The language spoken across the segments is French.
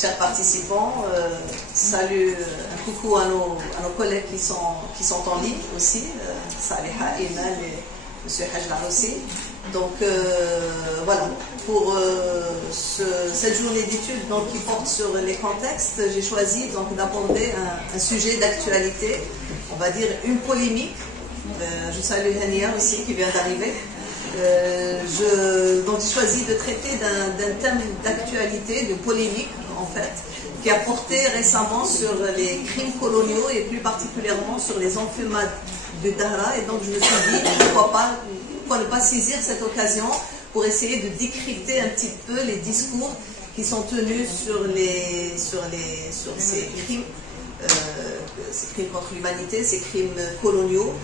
chers participants. Salut, un coucou à nos collègues qui sont en ligne aussi, Saliha, Iman et M. Hajla aussi. Donc voilà, pour cette journée d'études qui porte sur les contextes, j'ai choisi d'aborder un sujet d'actualité, on va dire une polémique. Je salue Hania aussi qui vient d'arriver. Donc j'ai choisi de traiter d'un thème d'actualité, de polémique en fait, qui a porté récemment sur les crimes coloniaux et plus particulièrement sur les enfumades de Dahra. Et donc je me suis dit pourquoi ne pas saisir cette occasion pour essayer de décrypter un petit peu les discours qui sont tenus sur ces crimes. Ces crimes contre l'humanité, ces crimes coloniaux,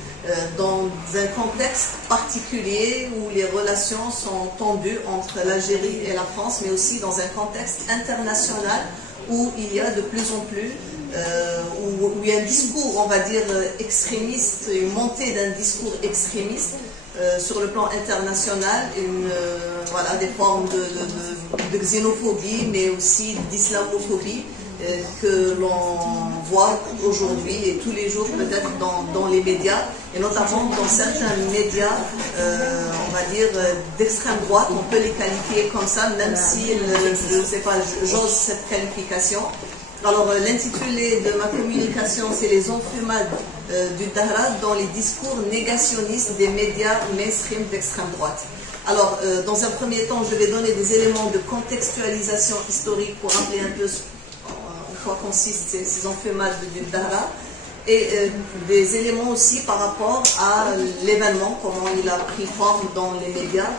dans un contexte particulier où les relations sont tendues entre l'Algérie et la France, mais aussi dans un contexte international où il y a de plus en plus, où il y a un discours, on va dire, extrémiste, une montée d'un discours extrémiste sur le plan international, voilà, des formes de xénophobie, mais aussi d'islamophobie, que l'on voit aujourd'hui et tous les jours peut-être dans les médias, et notamment dans certains médias, on va dire, d'extrême droite, on peut les qualifier comme ça, même si, je ne sais pas, j'ose cette qualification. Alors l'intitulé de ma communication, c'est les enfumades du Dahra dans les discours négationnistes des médias mainstream d'extrême droite. Alors dans un premier temps, je vais donner des éléments de contextualisation historique pour rappeler un peu en quoi consistent ces enfumades du Dahra, et des éléments aussi par rapport à l'événement, comment il a pris forme dans les médias.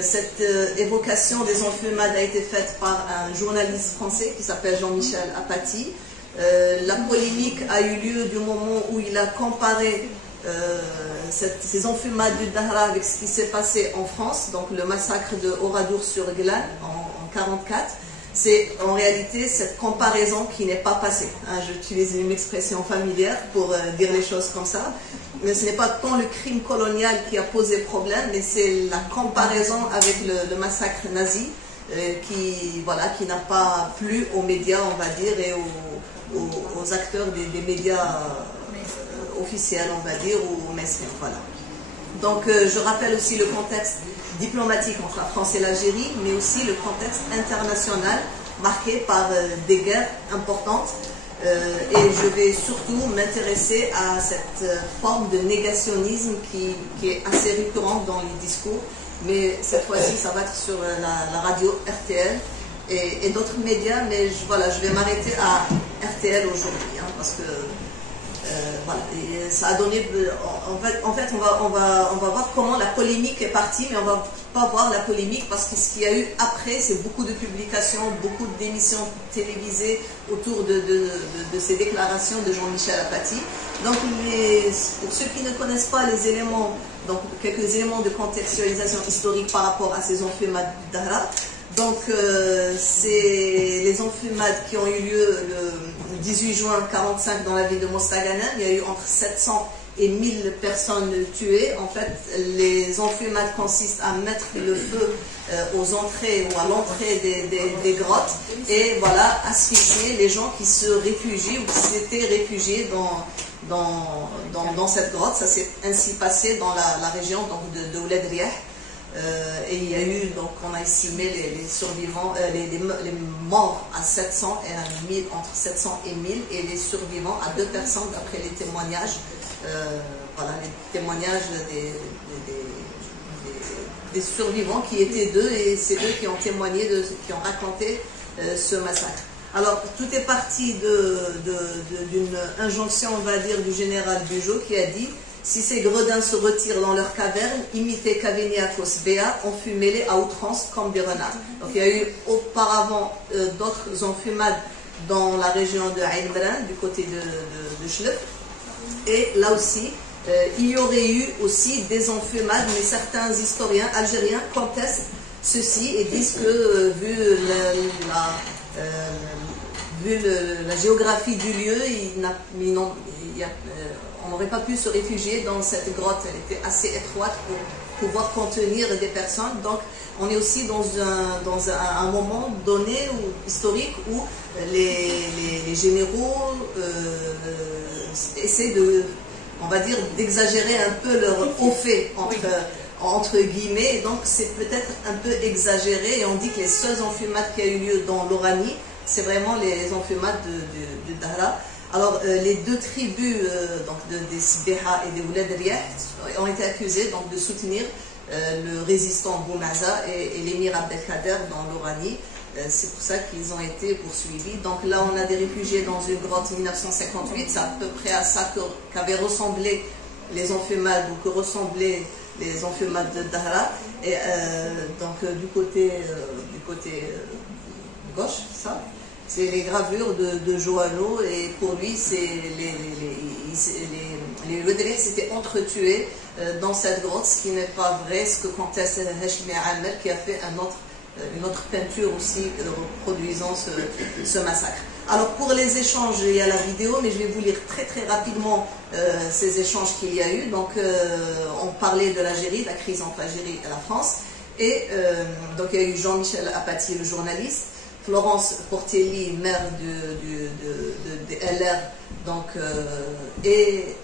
Cette évocation des enfumades a été faite par un journaliste français qui s'appelle Jean-Michel Apathy. La polémique a eu lieu du moment où il a comparé ces enfumades du Dahra avec ce qui s'est passé en France, donc le massacre de Oradour-sur-Glane en 1944. C'est en réalité cette comparaison qui n'est pas passée. J'utilise une expression familière pour dire les choses comme ça. Mais ce n'est pas tant le crime colonial qui a posé problème, mais c'est la comparaison avec le massacre nazi qui n'a pas plu aux médias, on va dire, et aux acteurs des médias officiels, on va dire, ou mainstream. Voilà. Donc je rappelle aussi le contexte diplomatique entre la France et l'Algérie, mais aussi le contexte international marqué par des guerres importantes. Et je vais surtout m'intéresser à cette forme de négationnisme qui est assez récurrente dans les discours, mais cette fois-ci ça va être sur la radio RTL et d'autres médias, mais je vais m'arrêter à RTL aujourd'hui, parce que voilà, et ça a donné, en fait on va voir comment la polémique est partie, mais on va pas voir la polémique parce que ce qu'il y a eu après, c'est beaucoup de publications, beaucoup d'émissions télévisées autour de ces déclarations de Jean-Michel Apathy. Donc pour ceux qui ne connaissent pas les éléments, donc quelques éléments de contextualisation historique par rapport à ces enfumades du Dahra. Donc c'est les enfumades qui ont eu lieu le 18 juin 1945 dans la ville de Mostaganem. Il y a eu entre 700 et 1000 personnes tuées. En fait, les enfumades consistent à mettre le feu aux entrées ou à l'entrée des grottes et voilà, asphyxier les gens qui se réfugient ou qui s'étaient réfugiés dans cette grotte. Ça s'est ainsi passé dans la région de Ouled Riah. Et il y a eu, donc on a estimé les survivants, les morts à 700 et à 1000, entre 700 et 1000, et les survivants à 2 personnes d'après les témoignages, voilà, les témoignages des survivants qui étaient d'eux, et c'est eux qui ont témoigné, qui ont raconté ce massacre. Alors tout est parti d'une injonction, on va dire, du général Bugeaud qui a dit: si ces gredins se retirent dans leur caverne, imitez Caveniacos Béa, enfumez-les à outrance comme des renards. Donc il y a eu auparavant d'autres enfumades dans la région de Ain Bran, du côté de Chlep. Et là aussi, il y aurait eu aussi des enfumades, mais certains historiens algériens contestent ceci et disent que vu la géographie du lieu, on n'aurait pas pu se réfugier dans cette grotte. Elle était assez étroite pouvoir contenir des personnes. Donc on est aussi dans un moment donné historique où les généraux essaient on va dire, d'exagérer un peu leur haut fait entre guillemets, donc c'est peut-être un peu exagéré, et on dit que les seules enfumades qui a eu lieu dans l'Oranie, c'est vraiment les enfumades de Dahra. Alors les deux tribus donc des Sbeha et des Oulad Riyah ont été accusées donc, de soutenir le résistant Boumaza et l'émir Abdelkader dans l'Oranie. C'est pour ça qu'ils ont été poursuivis. Donc là, on a des réfugiés dans une grotte en 1958. C'est à peu près à ça qu'avaient ressemblé les enfumades, ou que ressemblaient les enfumades de Dahra. Et donc du côté gauche, ça, c'est les gravures de Joanneau. Et pour lui, c'est les Louadriens s'étaient entretués dans cette grotte, ce qui n'est pas vrai, ce que conteste Hachmi Amel, qui a fait une autre peinture aussi reproduisant ce massacre. Alors pour les échanges, il y a la vidéo, mais je vais vous lire très très rapidement ces échanges qu'il y a eu. Donc on parlait de l'Algérie, de la crise entre l'Algérie et la France, et donc il y a eu Jean-Michel Apathy, le journaliste, Florence Portelli, maire de LR, donc, et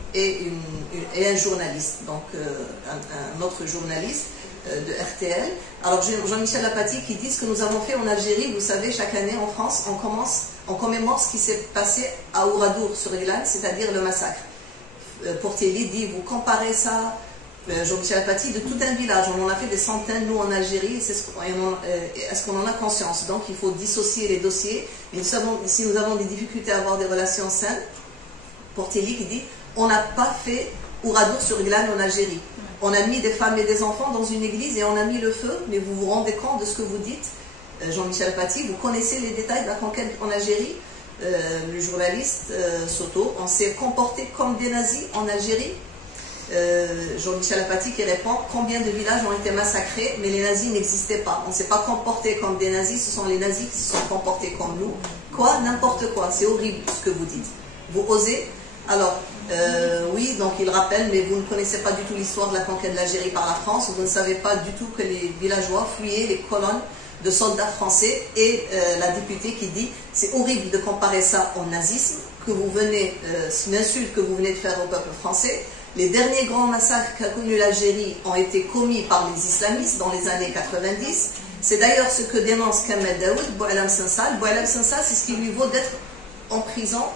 un journaliste, donc un autre journaliste de RTL. Alors Jean-Michel Apathy qui dit: ce que nous avons fait en Algérie, vous savez, chaque année en France, on commémore ce qui s'est passé à Ouradour sur Ilan, c'est-à-dire le massacre. Portelli dit: vous comparez ça, Jean-Michel Apathy, de tout un village, on en a fait des centaines, nous en Algérie, est-ce qu'on en a conscience? Donc il faut dissocier les dossiers. Et si nous avons des difficultés à avoir des relations saines, Portelli qui dit: on n'a pas fait Ouradour sur Ilan en Algérie. On a mis des femmes et des enfants dans une église et on a mis le feu, mais vous vous rendez compte de ce que vous dites, Jean-Michel Apathy? Vous connaissez les détails de la conquête en Algérie? Le journaliste Soto: on s'est comporté comme des nazis en Algérie? Jean-Michel Apathy qui répond: combien de villages ont été massacrés, mais les nazis n'existaient pas. On ne s'est pas comporté comme des nazis, ce sont les nazis qui se sont comportés comme nous. Quoi? N'importe quoi, c'est horrible ce que vous dites. Vous osez? Alors, oui, donc il rappelle, mais vous ne connaissez pas du tout l'histoire de la conquête de l'Algérie par la France, vous ne savez pas du tout que les villageois fuyaient les colonnes de soldats français, et la députée qui dit: c'est horrible de comparer ça au nazisme, c'est une insulte que vous venez de faire au peuple français. Les derniers grands massacres qu'a connu l'Algérie ont été commis par les islamistes dans les années 90. C'est d'ailleurs ce que dénonce Kamel Daoud, Boualem Sansal. Boualem Sansal, c'est ce qui lui vaut d'être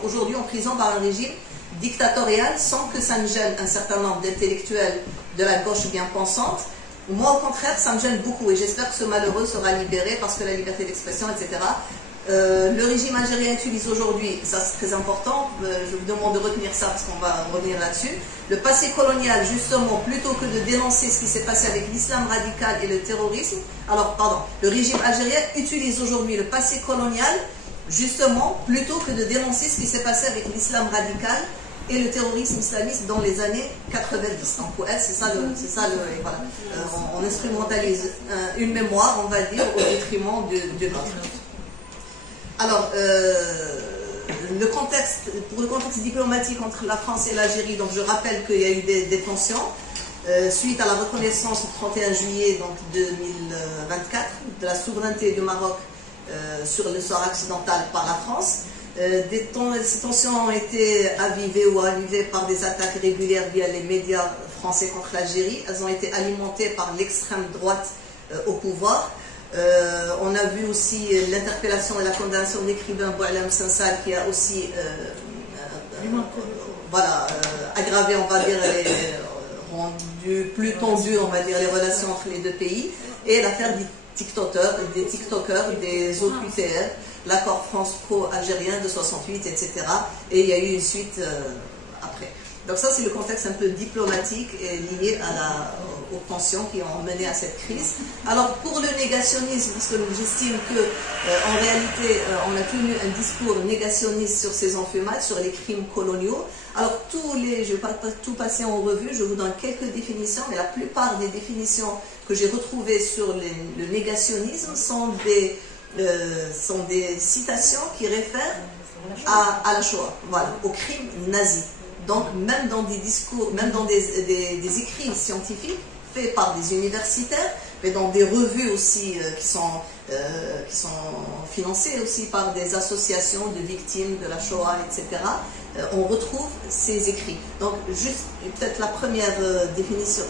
aujourd'hui en prison par un régime dictatorial, sans que ça ne gêne un certain nombre d'intellectuels de la gauche bien pensante. Moi, au contraire, ça me gêne beaucoup, et j'espère que ce malheureux sera libéré, parce que la liberté d'expression, etc. Le régime algérien utilise aujourd'hui, ça c'est très important, je vous demande de retenir ça parce qu'on va revenir là-dessus, le passé colonial, justement, plutôt que de dénoncer ce qui s'est passé avec l'islam radical et le terrorisme. Alors, pardon, le régime algérien utilise aujourd'hui le passé colonial, justement, plutôt que de dénoncer ce qui s'est passé avec l'islam radical et le terrorisme islamiste dans les années 90. Donc pour elle, c'est ça voilà. On instrumentalise une mémoire, on va dire, au détriment de l'autre. Alors, pour le contexte diplomatique entre la France et l'Algérie, donc je rappelle qu'il y a eu des tensions suite à la reconnaissance le 31 juillet donc, 2024 de la souveraineté du Maroc sur le Sahara occidental par la France. Ces tensions ont été avivées par des attaques régulières via les médias français contre l'Algérie. Elles ont été alimentées par l'extrême droite au pouvoir. On a vu aussi l'interpellation et la condamnation de l'écrivain Boualem Sansal, qui a aussi aggravé, on va dire, rendu plus tendu, on va dire, les relations entre les deux pays, et l'affaire des TikTokers, des OQTF, l'accord France-pro-algérien de 68, etc. Et il y a eu une suite après. Donc ça, c'est le contexte un peu diplomatique et lié aux tensions qui ont mené à cette crise. Alors pour le négationnisme, parce que j'estime qu'en réalité, on a tenu un discours négationniste sur ces enfumades, sur les crimes coloniaux. Alors je ne vais pas tout passer en revue, je vous donne quelques définitions, mais la plupart des définitions que j'ai retrouvées sur le négationnisme sont des citations qui réfèrent à la Shoah, voilà, au crime nazi. Donc même dans des discours, même dans des écrits scientifiques, faits par des universitaires, mais dans des revues aussi qui sont financées aussi par des associations de victimes de la Shoah, etc. On retrouve ces écrits. Donc, juste peut-être la première définition,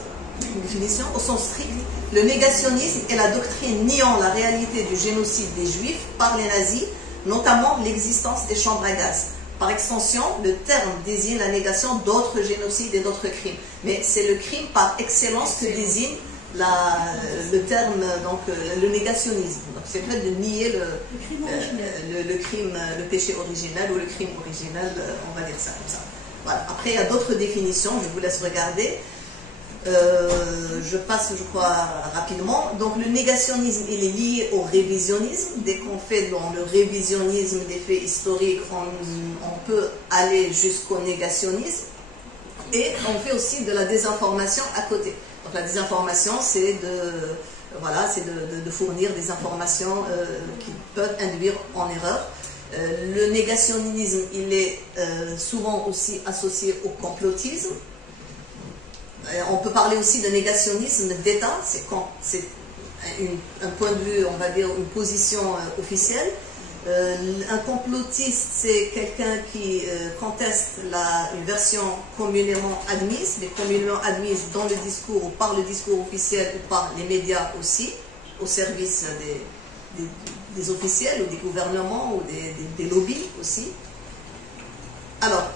au sens strict, le négationnisme est la doctrine niant la réalité du génocide des Juifs par les nazis, notamment l'existence des chambres à gaz. Par extension, le terme désigne la négation d'autres génocides et d'autres crimes. Mais c'est le crime par excellence que désigne le terme, donc le négationnisme. Donc c'est vrai de nier le crime, le péché originel ou le crime originel, on va dire ça comme ça. Voilà. Après, il y a d'autres définitions, je vous laisse regarder. Je passe, je crois, rapidement. Donc le négationnisme, il est lié au révisionnisme. Dès qu'on fait dans le révisionnisme des faits historiques, on peut aller jusqu'au négationnisme. Et on fait aussi de la désinformation à côté. Donc la désinformation, c'est de fournir des informations qui peuvent induire en erreur. Le négationnisme, il est souvent aussi associé au complotisme. On peut parler aussi de négationnisme d'État, c'est quand c'est un point de vue, on va dire, une position officielle. Un complotiste, c'est quelqu'un qui conteste une version communément admise, mais communément admise dans le discours ou par le discours officiel ou par les médias aussi, au service des officiels ou des gouvernements ou des lobbies aussi. Alors,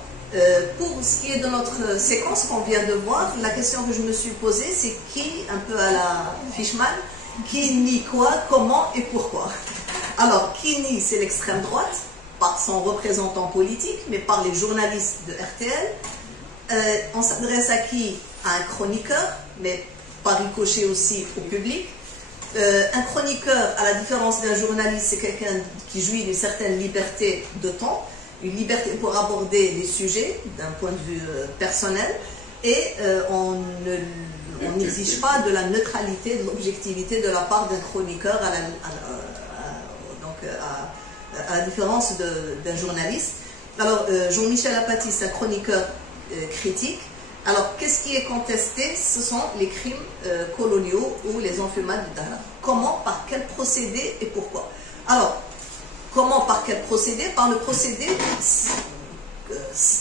pour ce qui est de notre séquence qu'on vient de voir, la question que je me suis posée, c'est qui, un peu à la Fishman, qui nie quoi, comment et pourquoi. Alors, qui nie, c'est l'extrême droite, par son représentant politique, mais par les journalistes de RTL. On s'adresse à qui? À un chroniqueur, mais par ricochet aussi au public. Un chroniqueur, à la différence d'un journaliste, c'est quelqu'un qui jouit d'une certaine liberté de ton, une liberté pour aborder les sujets d'un point de vue personnel, et on n'exige pas de la neutralité, de l'objectivité de la part d'un chroniqueur à la différence d'un journaliste. Alors, Jean-Michel Apathy, c'est un chroniqueur critique. Alors, qu'est-ce qui est contesté? Ce sont les crimes coloniaux ou les enfumades du Dahra. Comment, par quel procédé et pourquoi? Alors, comment, par quel procédé? Par le procédé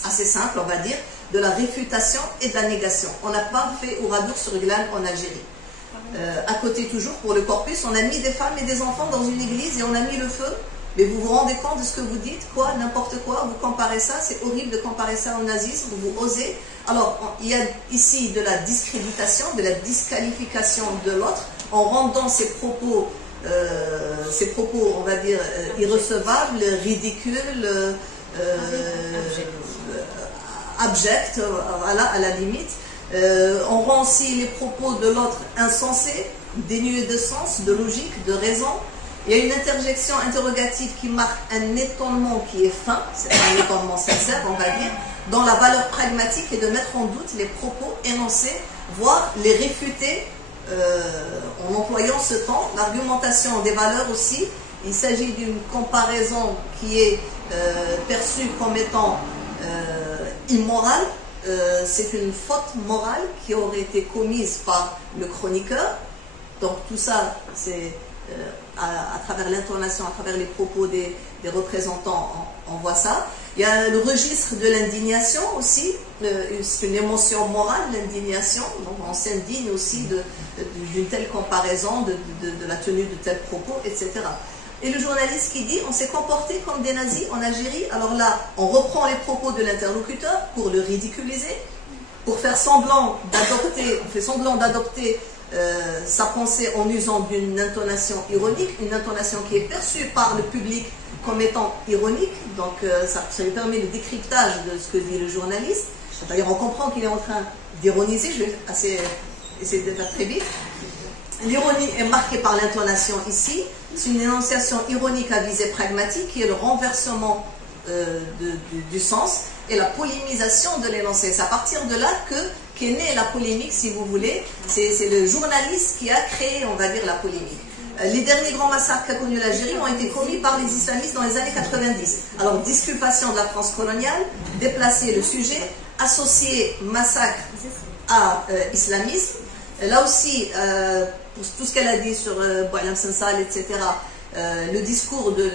assez simple, on va dire, de la réfutation et de la négation. On n'a pas fait Ouradour sur Glane en Algérie. À côté toujours, pour le corpus, on a mis des femmes et des enfants dans une église et on a mis le feu. Mais vous vous rendez compte de ce que vous dites? Quoi? N'importe quoi? Vous comparez ça? C'est horrible de comparer ça au nazisme. Vous osez? Alors, il y a ici de la discréditation, de la disqualification de l'autre, en rendant ses propos, on va dire, irrecevables, ridicules, abjects, voilà, à la limite. On rend aussi les propos de l'autre insensés, dénués de sens, de logique, de raison. Il y a une interjection interrogative qui marque un étonnement qui est fin, c'est un étonnement sincère, on va dire, dont la valeur pragmatique est de mettre en doute les propos énoncés, voire les réfuter en employant ce temps. L'argumentation des valeurs aussi, il s'agit d'une comparaison qui est perçue comme étant immorale. C'est une faute morale qui aurait été commise par le chroniqueur. Donc tout ça, c'est à travers l'intonation, à travers les propos des représentants, on voit ça. Il y a le registre de l'indignation aussi, c'est une émotion morale, l'indignation. Donc on s'indigne aussi d'une telle comparaison, de la tenue de tels propos, etc. Et le journaliste qui dit, on s'est comporté comme des nazis en Algérie. Alors là, on reprend les propos de l'interlocuteur pour le ridiculiser, pour faire semblant d'adopter, on fait semblant d'adopter sa pensée en usant d'une intonation ironique, une intonation qui est perçue par le public comme étant ironique. Donc ça lui permet le décryptage de ce que dit le journaliste. D'ailleurs, on comprend qu'il est en train d'ironiser. Je vais essayer de faire très vite. L'ironie est marquée par l'intonation ici. C'est une énonciation ironique à visée pragmatique qui est le renversement du sens et la polémisation de l'énoncé. C'est à partir de là qu'est née la polémique, si vous voulez. C'est le journaliste qui a créé, on va dire, la polémique. Les derniers grands massacres qu'a connu l'Algérie ont été commis par les islamistes dans les années 90. Alors, disculpation de la France coloniale, déplacer le sujet, associer massacre à islamisme. Là aussi, pour tout ce qu'elle a dit sur Boualem Sansal, etc., le discours de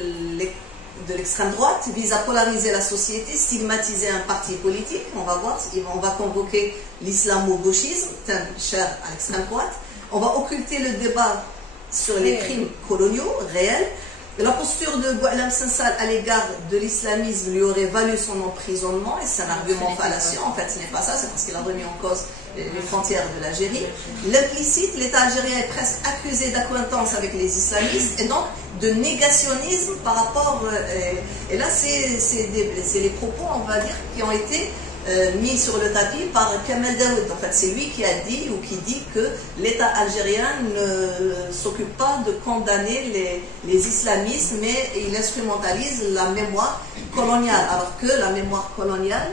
l'extrême droite vise à polariser la société, stigmatiser un parti politique. On va voir, on va convoquer l'islamo-gauchisme, thème cher à l'extrême droite. On va occulter le débat sur les crimes coloniaux réels. La posture de Boualem Sansal à l'égard de l'islamisme lui aurait valu son emprisonnement, et c'est un argument fallacieux. En fait, ce n'est pas ça, c'est parce qu'il a remis en cause les frontières de l'Algérie. L'implicite, l'État algérien est presque accusé d'accointance avec les islamistes et donc de négationnisme par rapport... et là, c'est les propos, on va dire, qui ont été mis sur le tapis par Kamel Daoud. En fait, c'est lui qui a dit ou qui dit que l'État algérien ne s'occupe pas de condamner les islamistes, mais il instrumentalise la mémoire coloniale. Alors que la mémoire coloniale,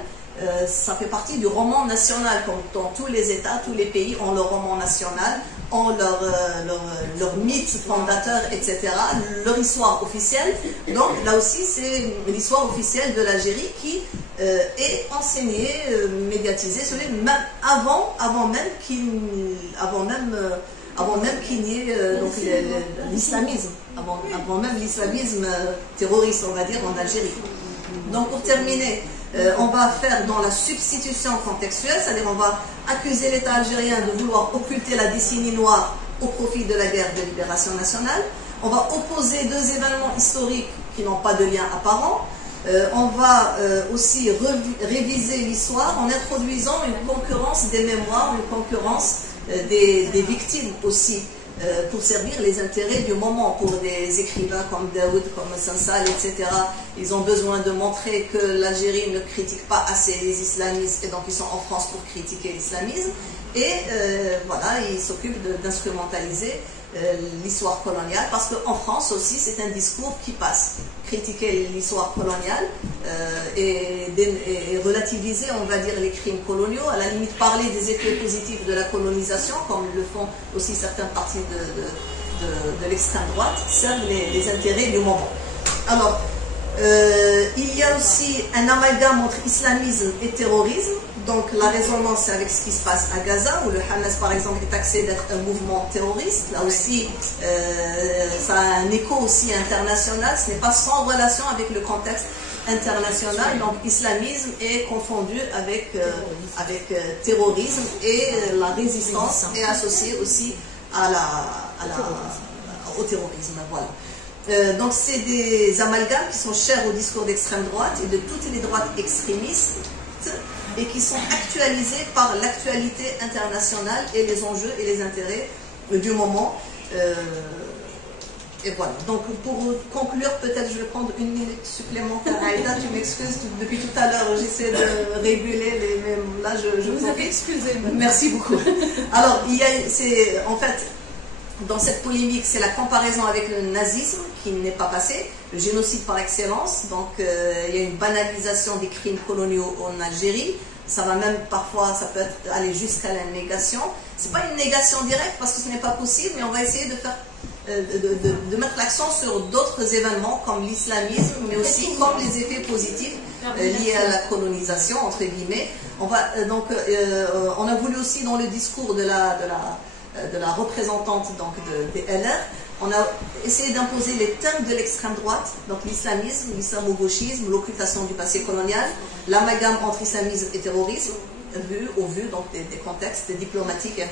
ça fait partie du roman national, comme dans tous les États, tous les pays ont leur roman national, ont leur mythe fondateur, etc., leur histoire officielle. Donc là aussi, c'est l'histoire officielle de l'Algérie qui est enseignée, médiatisée, même avant même qu'il n'y ait l'islamisme, avant même l'islamisme terroriste, on va dire, en Algérie. Donc pour terminer, on va faire dans la substitution contextuelle, c'est-à-dire on va accuser l'État algérien de vouloir occulter la décennie noire au profit de la guerre de libération nationale. On va opposer deux événements historiques qui n'ont pas de lien apparent. On va aussi réviser l'histoire en introduisant une concurrence des mémoires, une concurrence des victimes aussi, pour servir les intérêts du moment. Pour des écrivains comme Daoud, comme Sansal, etc., ils ont besoin de montrer que l'Algérie ne critique pas assez les islamistes et donc ils sont en France pour critiquer l'islamisme. Et voilà, ils s'occupent d'instrumentaliser l'histoire coloniale, parce qu'en France aussi c'est un discours qui passe. Critiquer l'histoire coloniale et relativiser, on va dire, les crimes coloniaux, à la limite parler des effets positifs de la colonisation, comme le font aussi certains partis de l'extrême droite, servent les intérêts du moment. Alors, il y a aussi un amalgame entre islamisme et terrorisme. Donc la résonance, c'est avec ce qui se passe à Gaza, où le Hamas par exemple est taxé d'être un mouvement terroriste. Là aussi, ça a un écho aussi international, ce n'est pas sans relation avec le contexte international. Donc islamisme est confondu avec terrorisme, et la résistance est associée aussi au terrorisme. Voilà. Donc c'est des amalgames qui sont chers au discours d'extrême droite et de toutes les droites extrémistes, et qui sont actualisés par l'actualité internationale et les enjeux et les intérêts du moment. Et voilà. Donc pour conclure, peut-être je vais prendre une minute supplémentaire. Aïda, tu m'excuses, depuis tout à l'heure j'essaie de réguler, mais là je vous avez excusé. Merci beaucoup. Alors, en fait, dans cette polémique, c'est la comparaison avec le nazisme qui n'est pas passé, le génocide par excellence. Donc il y a une banalisation des crimes coloniaux en Algérie. Ça va même parfois, ça peut aller jusqu'à la négation. C'est pas une négation directe parce que ce n'est pas possible, mais on va essayer de faire, de mettre l'accent sur d'autres événements comme l'islamisme, mais aussi comme les effets positifs liés à la colonisation, entre guillemets. On a voulu aussi, dans le discours de la représentante donc des LR, on a essayé d'imposer les thèmes de l'extrême droite, donc l'islamisme, l'islamo-gauchisme, l'occultation du passé colonial, l'amalgame entre islamisme et terrorisme, au vu donc des contextes diplomatiques et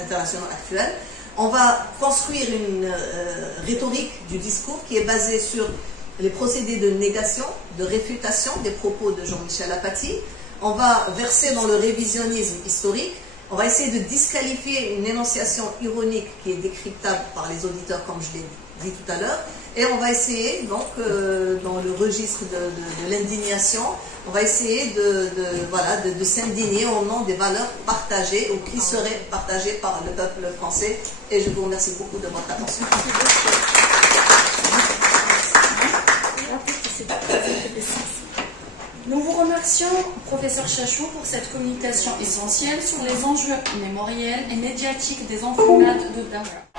internationaux actuels. On va construire une rhétorique du discours qui est basée sur les procédés de négation, de réfutation des propos de Jean-Michel Apathy. On va verser dans le révisionnisme historique. On va essayer de disqualifier une énonciation ironique qui est décryptable par les auditeurs, comme je l'ai dit tout à l'heure. Et on va essayer, donc, dans le registre de l'indignation, on va essayer de s'indigner au nom des valeurs partagées ou qui seraient partagées par le peuple français. Et je vous remercie beaucoup de votre attention. Nous vous remercions, professeur Chachou, pour cette communication essentielle sur les enjeux mémoriels et médiatiques des enfumades de Dahra.